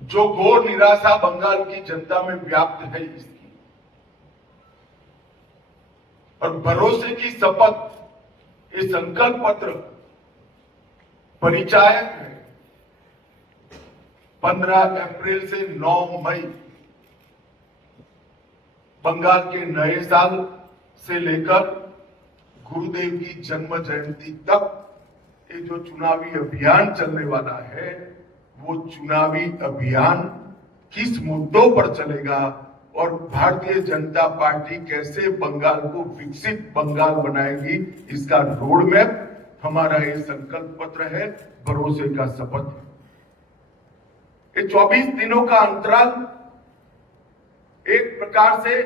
जो घोर निराशा बंगाल की जनता में व्याप्त है इसकी, और भरोसे की शपथ, ये संकल्प पत्र परिचायक है। 15 अप्रैल से 9 मई बंगाल के नए साल से लेकर गुरुदेव की जन्म जयंती तक ये जो चुनावी अभियान चलने वाला है, वो चुनावी अभियान किस मुद्दों पर चलेगा और भारतीय जनता पार्टी कैसे बंगाल को विकसित बंगाल बनाएगी, इसका रोड मैप हमारा ये संकल्प पत्र है, भरोसे का शपथ है। ये 24 दिनों का अंतराल एक प्रकार से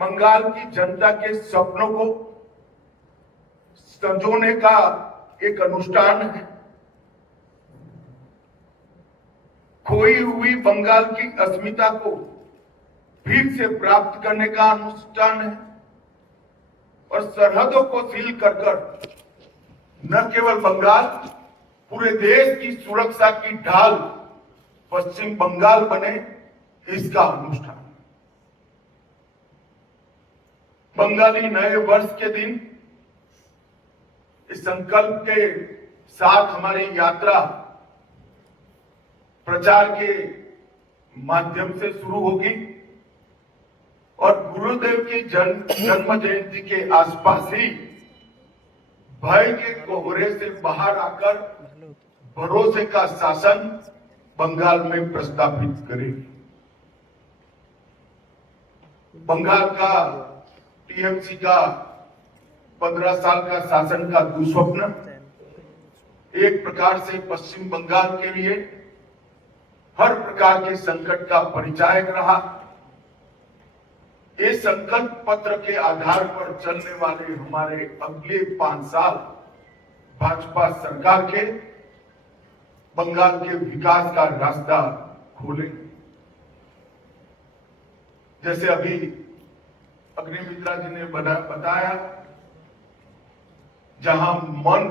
बंगाल की जनता के सपनों को संजोने का एक अनुष्ठान है, खोई हुई बंगाल की अस्मिता को फिर से प्राप्त करने का अनुष्ठान है, और सरहदों को सील कर न केवल बंगाल, पूरे देश की सुरक्षा की ढाल पश्चिम बंगाल बने, इसका अनुष्ठान। बंगाली नए वर्ष के दिन इस संकल्प के साथ हमारी यात्रा प्रचार के माध्यम से शुरू होगी, और गुरुदेव की जन्म जयंती के आसपास ही भय के कोहरे से बाहर आकर भरोसे का शासन बंगाल में प्रस्तापित करेगी। बंगाल का टीएमसी का 15 साल का शासन का दुस्वप्न एक प्रकार से पश्चिम बंगाल के लिए हर प्रकार के संकट का परिचायक रहा। इस संकल्प पत्र के आधार पर चलने वाले हमारे अगले 5 साल भाजपा सरकार के बंगाल के विकास का रास्ता खोलेंगे। जैसे अभी अग्निमित्रा जी ने बताया, जहां मन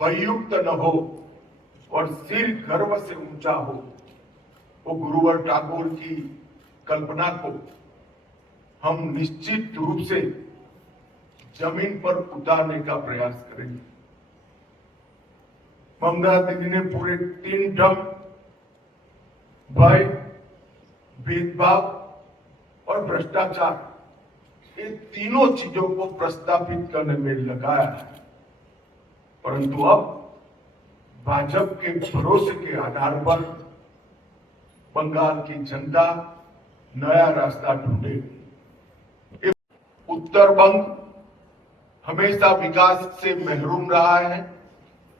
भययुक्त न हो और सिर गर्व से ऊंचा हो, वो गुरुवर ठाकुर की कल्पना को हम निश्चित रूप से जमीन पर उतारने का प्रयास करेंगे। ममता दीदी ने पूरे 3 टर्म भय, भेदभाव और भ्रष्टाचार, ये तीनों चीजों को प्रस्तापित करने में लगाया है, परंतु अब भाजपा के भरोसे के आधार पर बंगाल की जनता नया रास्ता ढूंढेगी। उत्तर बंग हमेशा विकास से महरूम रहा है।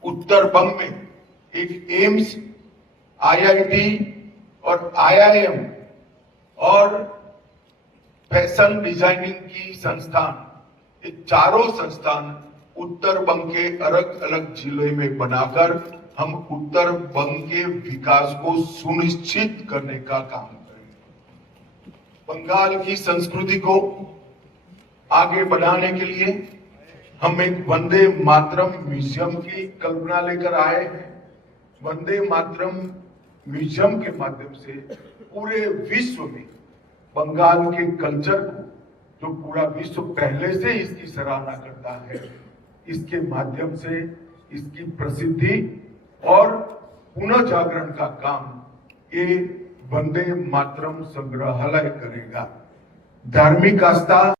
उत्तर बंग में एक एम्स, आईआईटी और आईआईएम और फैशन डिजाइनिंग की संस्थान, ये चारों संस्थान उत्तर बंग के अलग अलग जिले में बनाकर हम उत्तर बंग के विकास को सुनिश्चित करने का काम करेंगे। बंगाल की संस्कृति को आगे बढ़ाने के लिए हम एक वंदे मातरम म्यूजियम की कल्पना लेकर आए हैं। वंदे मातरम म्यूजियम के माध्यम से पूरे विश्व में बंगाल के कल्चर को, जो पूरा विश्व पहले से इसकी सराहना करता है, इसके माध्यम से इसकी प्रसिद्धि और पुनः जागरण का काम ये वंदे मातरम संग्रहालय करेगा। धार्मिक आस्था